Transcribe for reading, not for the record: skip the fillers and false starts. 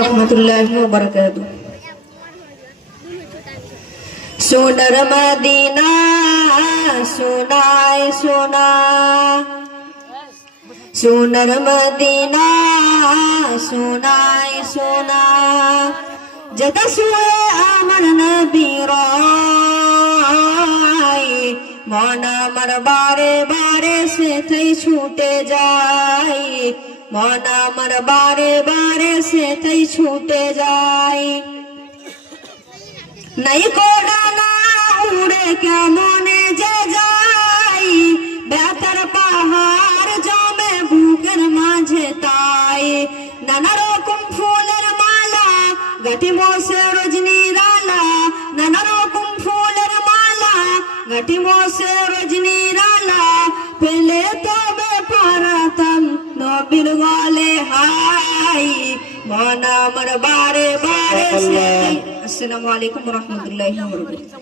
রহমতুল্লাহি ওয়া বারাকাতুহু। সোনার মদিনা সোনায় সোনা, সোনার মদিনা সোনায় সোনা, যেটা শুয়ে আমার নবী রয়, মন আমার বারে বারে সেথায় ছুটে যায়, মন আমার বারে বারে সেথায় ছুটে যায়। নাই কোডানা উড়ে কেমনে যে যাই, ব্যথার পাহাড় জমে বুকের মাঝে তাই, নানা রকম ফুলের মালা গাঁথি বসে রজনীর আলা, নানা রকম ফুলের মালা গাঁথি বসে রজনীর আলা, পেলে তবে পারাতাম নবীর গলে হাই, মন আমার বারে বারে। আসসালামু আলাইকুম ওয়া রাহমাতুল্লাহি ওয়া বারাকাতুহু।